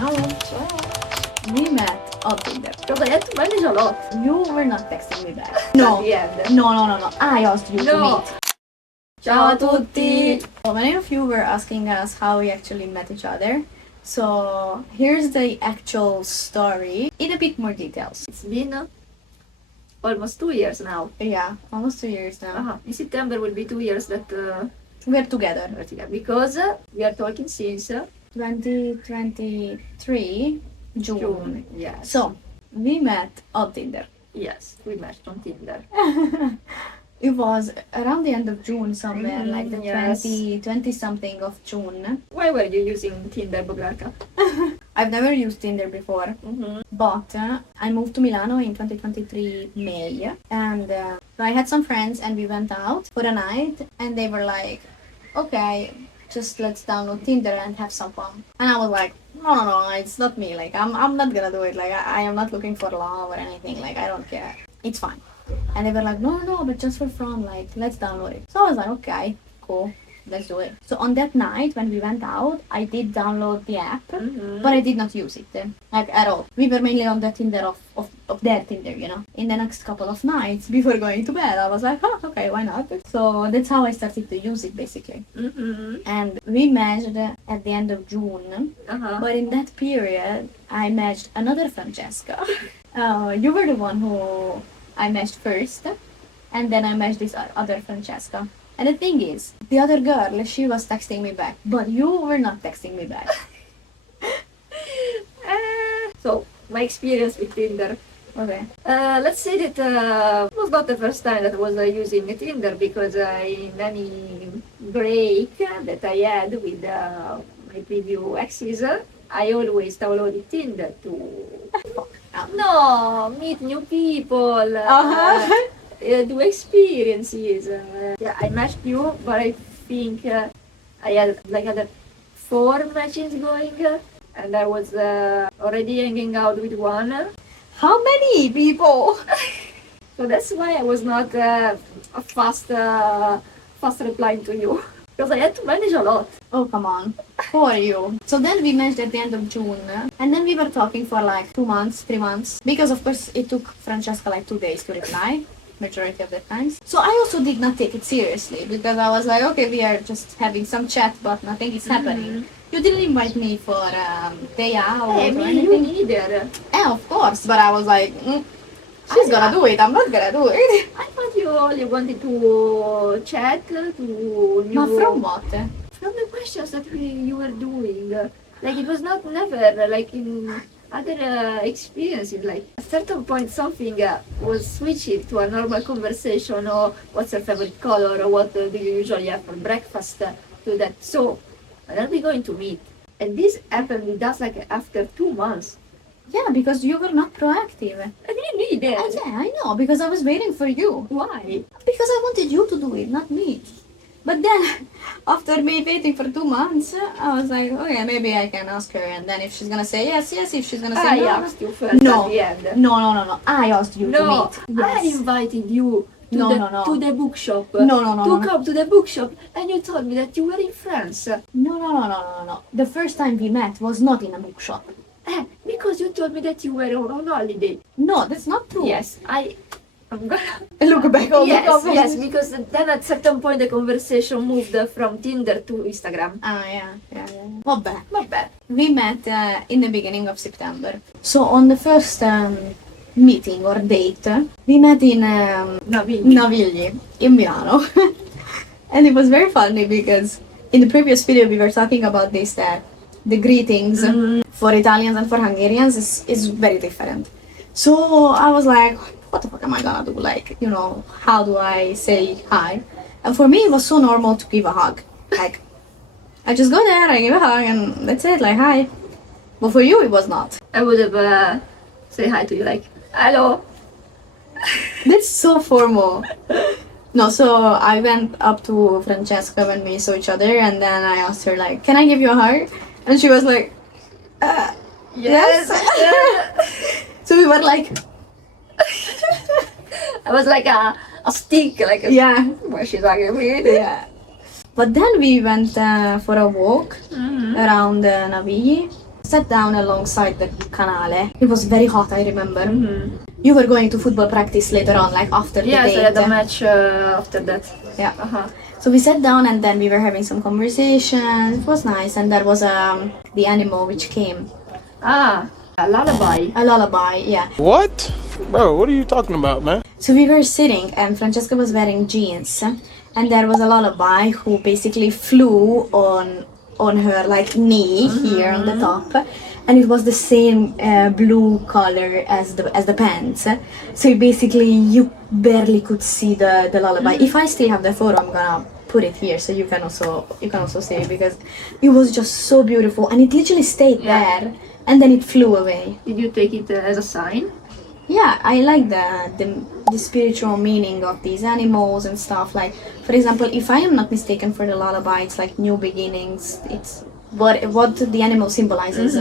Ciao. Ciao. We met on Tinder. Because I had to manage a lot. You were not texting me back. At the end. No. I asked you to No. meet. Ciao a tutti. So many of you were asking us how we actually met each other. So here's the actual story in a bit more details. It's been almost 2 years now. Yeah, almost 2 years now. In September will be 2 years that We're together. we're together. Because we are talking since 2023 June. Yes. So we met on Tinder. Yes, we matched on Tinder. It was around the end of June somewhere, Mhm, like the yes. 20 something of June. Why were you using Tinder, Bogarka? I've never used Tinder before, Mm-hmm. but I moved to Milano in 2023 May, and I had some friends and we went out for a night, and they were like, okay, just let's download Tinder and have some fun. And I was like, no, it's not me, like I'm not gonna do it, like I am not looking for love or anything, like I don't care, it's fine. And they were like, no, but just for fun, like let's download it. So I was like, okay, cool, let's do it. So on that night when we went out, I did download the app, Mm-hmm. but I did not use it, like at all. We were mainly on the Tinder of their Tinder, you know. In the next couple of nights before going to bed, I was like, oh, okay, why not? So that's how I started to use it basically. Mm-hmm. And we matched at the end of June, Uh-huh. but in that period, I matched another Francesca. You were the one who I matched first, and then I matched this other Francesca. And the thing is, the other girl, she was texting me back, but you were not texting me back. So, my experience with Tinder. Okay. Let's say that it was not the first time that I was using Tinder, because in any break that I had with my previous exes, I always downloaded Tinder to meet new people, do experiences. Yeah, I matched you, but I think I had like other 4 matches going, and I was already hanging out with one. How many people? So that's why I was not fast replying to you, because I had to manage a lot. Oh, come on. Who are you? So then we matched at the end of June, and then we were talking for like 2 months, 3 months, because of course it took Francesca like 2 days to reply, majority of the times. So I also did not take it seriously, because I was like, okay, we are just having some chat, but nothing is happening. You didn't invite me for day out Hey, or me, you anything. neither. Yeah, of course, but I was like, she's gonna do it, I'm not gonna do it. I thought you only wanted to chat, to But from what? from the questions that you were doing. Like it was not never like in other experiences. Like at a certain point, something was switching to a normal conversation, or what's your favorite color, or what do you usually have for breakfast, to that. So, when are we going to meet? And this happened with us like after 2 months. Yeah, because you were not proactive. I didn't need it. Yeah, I know, because I was waiting for you. Why? Because I wanted you to do it, not me. But then, after me waiting for 2 months, I was like, okay, maybe I can ask her, and then if she's gonna say yes, if she's gonna say I no. asked you first No. at the end. No. I asked you to No, meet. I Yes. invited you to to the bookshop. No. Come to the bookshop, and you told me that you were in France. No. The first time we met was not in a bookshop. Because you told me that you were on holiday. No, that's not true. Yes, I'm gonna Look back on the yes, conversation. because then at certain point the conversation moved from Tinder to Instagram. Ah, yeah. Vabbè. Not bad. We met in the beginning of September. So on the first meeting or date, we met in Navigli in Milano. And it was very funny because in the previous video we were talking about this, that the greetings for Italians and for Hungarians is very different. So I was like, what the fuck am I gonna do? Like, you know, how do I say hi? And for me it was so normal to give a hug. Like, I just go there, I give a hug, and that's it, like, hi. But for you, it was not. I would have say hi to you like, hello. That's so formal. No, so I went up to Francesca when we saw each other, and then I asked her, like, can I give you a hug? And she was like, yes. So we were like... I was like a stick, like a, Yeah. what she's talking with. Yeah. But then we went for a walk around Navigli. sat down alongside the canale. It was very hot, I remember. You were going to football practice later on, like after the Yes, date. I had a match after that. Yeah. Uh-huh. So we sat down and then we were having some conversations. It was nice, and there was the animal which came. Ah, a lullaby. A lullaby, yeah. What? Bro, what are you talking about, man? So we were sitting and Francesca was wearing jeans, and there was a lullaby who basically flew on her like knee here on the top, and it was the same blue color as the pants. So basically you barely could see the lullaby. If I still have the photo, I'm gonna put it here so you can also see it, because it was just so beautiful, and it literally stayed there and then it flew away. Did you take it as a sign? Yeah, I like the spiritual meaning of these animals and stuff. Like, for example, if I am not mistaken, for the lullaby, it's like new beginnings. It's what the animal symbolizes.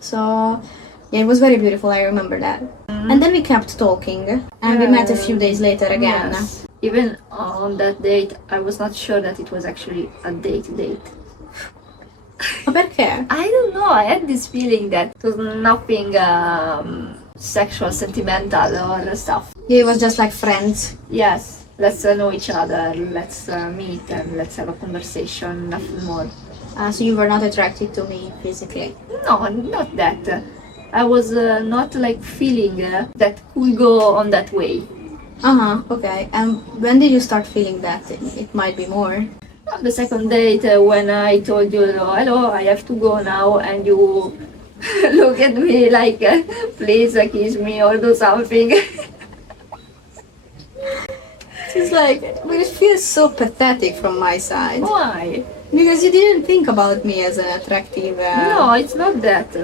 So, yeah, it was very beautiful. I remember that. And then we kept talking, and we met a few days later again. Yes. Even on that date, I was not sure that it was actually a date. Ma perché? I don't know. I had this feeling that it was nothing sexual, sentimental, or stuff. Yeah, it was just like friends. Yes, let's know each other. Let's meet and let's have a conversation. Nothing more. So you were not attracted to me physically? No, not that. I was not like feeling that could go on that way. Okay. And when did you start feeling that it might be more? On the second date, when I told you, hello, I have to go now, and you look at me like, please kiss me or do something. It's like, it feels so pathetic from my side. Why? Because you didn't think about me as an attractive... No, it's not that.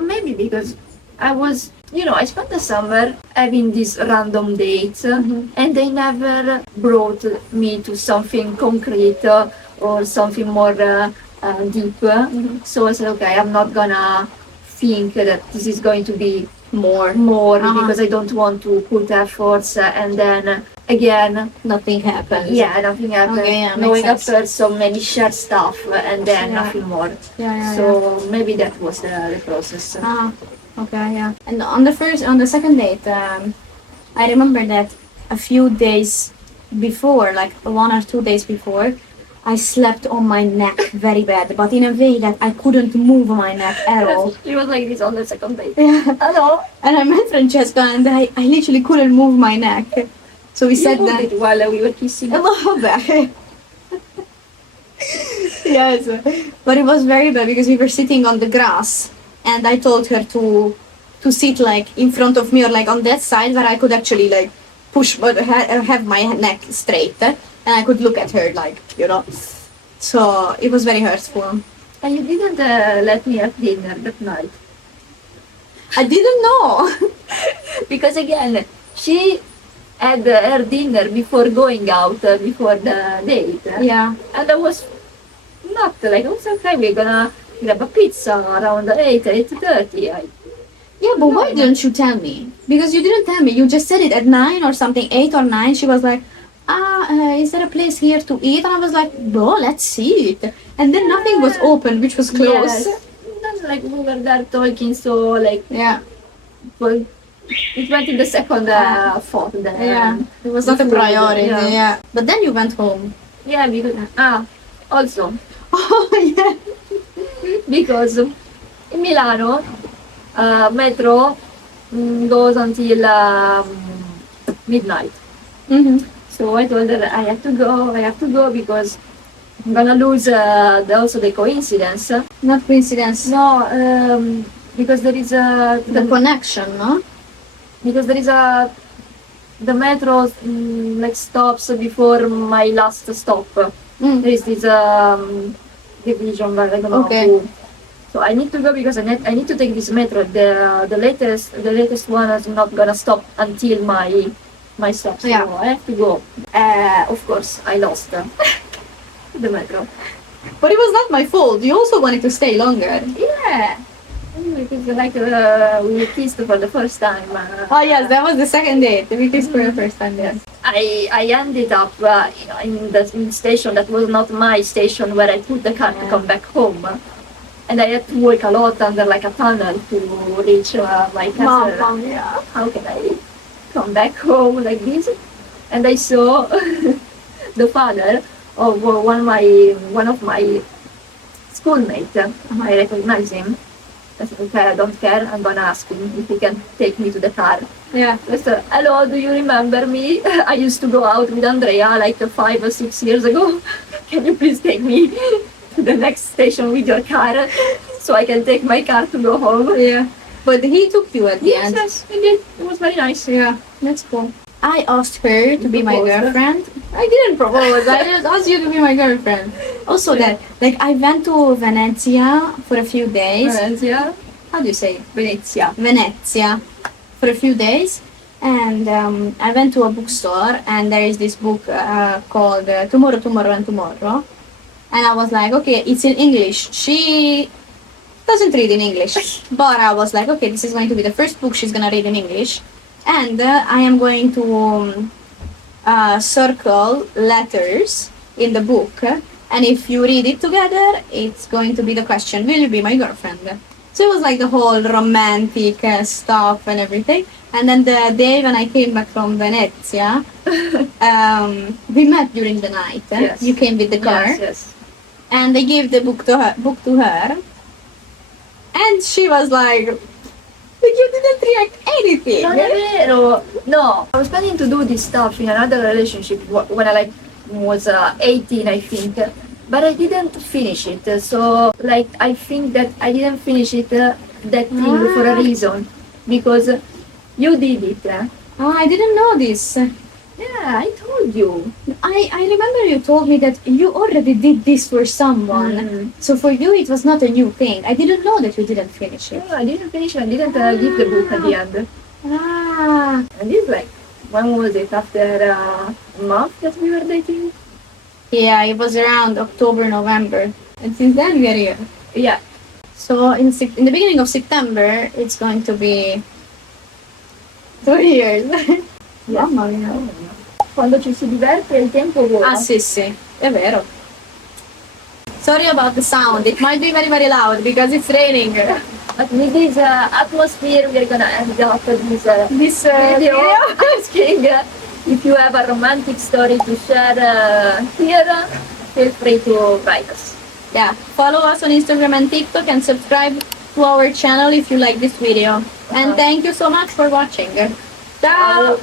Maybe because I was, I spent the summer having these random dates, and they never brought me to something concrete or something more deep. So I said, okay, I'm not gonna think that this is going to be more because I don't want to put efforts and then again Nothing happened. yeah, nothing happened. Okay, yeah, Knowing makes after so many shared stuff and then Yeah. nothing more. Yeah. So maybe that was the process. Okay, yeah. And on the second date, I remember that a few days before, like 1 or 2 days before, I slept on my neck very bad, but in a way that I couldn't move my neck at all. It was like this on the second date. Yeah. Hello. And I met Francesca, and I literally couldn't move my neck. So we You sat moved there. it while we were kissing. Vabbè. Yes, but it was very bad because we were sitting on the grass, and I told her to sit like in front of me or like on that side where I could actually like push but have my neck straight, and I could look at her like So it was very hurtful. And you didn't let me have dinner that night. I didn't know. Because again, she had her dinner before going out, before the date. Yeah. And I was not like, it's okay, we're gonna grab a pizza around 8:30. Yeah, but why didn't you tell me? Because you didn't tell me. You just said it at 9 or something, 8 or 9. She was like, is there a place here to eat? And I was like, bro, let's see it. And then nothing was open, which was closed. Yes. Then like we were there talking, so like Yeah. well, it went in the second thought then. Yeah. It was not a priority. Yeah. Yeah. But then you went home. Yeah, because also Oh, yeah. because in Milano metro goes until midnight. Mm-hmm. So I told her I have to go because I'm gonna lose also the coincidence. Not coincidence. No, because there is The connection, no? because there is the metro like stops before my last stop. There is this division, but I don't know Okay. who. So I need to go because I need to take this metro. The latest one is not gonna stop until my stop. So Yeah. I have to go. Of course, I lost the metro. But it was not my fault. You also wanted to stay longer. Yeah. Because like we kissed for the first time. Oh, yes, that was the second date. We kissed for the first time, yes. I ended up in the station that was not my station where I put the car to come back home. and I had to walk a lot under like a tunnel to reach my castle. Mom, yeah. How can I come back home like this? And I saw the father of one of my schoolmates. I recognize him. I said, okay, I don't care. I'm gonna ask him if he can take me to the car. Yeah. I said, hello, do you remember me? I used to go out with Andrea like 5 or 6 years ago. Can you please take me to the next station with your car so I can take my car to go home? Yeah. But he took you at the Yes, end. yes, he did. It was very nice. Yeah, that's cool. I asked her to be my proposed? girlfriend. I didn't propose. I just asked you to be my girlfriend. Also, that like I went to Venezia for a few days. Venezia? How do you say it? Venezia. Venezia for a few days, and I went to a bookstore, and there is this book called Tomorrow, Tomorrow, and Tomorrow, and I was like, okay, it's in English. She doesn't read in English, but I was like, okay, this is going to be the first book she's gonna read in English, and I am going to circle letters in the book, and if you read it together, it's going to be the question, will you be my girlfriend? So it was like the whole romantic stuff and everything. And then the day when I came back from Venezia, we met during the night. Yes. You came with the car, Yes, yes. and they gave the book to her, and she was like, "But you didn't react anything." Non è vero! No, I was planning to do this stuff in another relationship when I was 18, I think. But I didn't finish it. So, I think that I didn't finish it, that thing, for a reason. Because you did it. Oh, I didn't know this. Yeah, I told you. I remember you told me that you already did this for someone. Mhm. So for you it was not a new thing. I didn't know that you didn't finish it. No, I didn't finish it. I didn't give the book at the end. Ah. And it's when was it? After a month that we were dating? Yeah, it was around October, November. And since then we are here. Yeah. So in the beginning of September, it's going to be 2 years. Mamma mia. Quando ci si diverte il tempo vola. Ah sì sì, è vero. Sorry about the sound. It might be very very loud because it's raining. But with this atmosphere, we're gonna end up this video. video. Asking if you have a romantic story to share here, feel free to write us. Yeah, follow us on Instagram and TikTok and subscribe to our channel if you like this video. And thank you so much for watching. Ciao!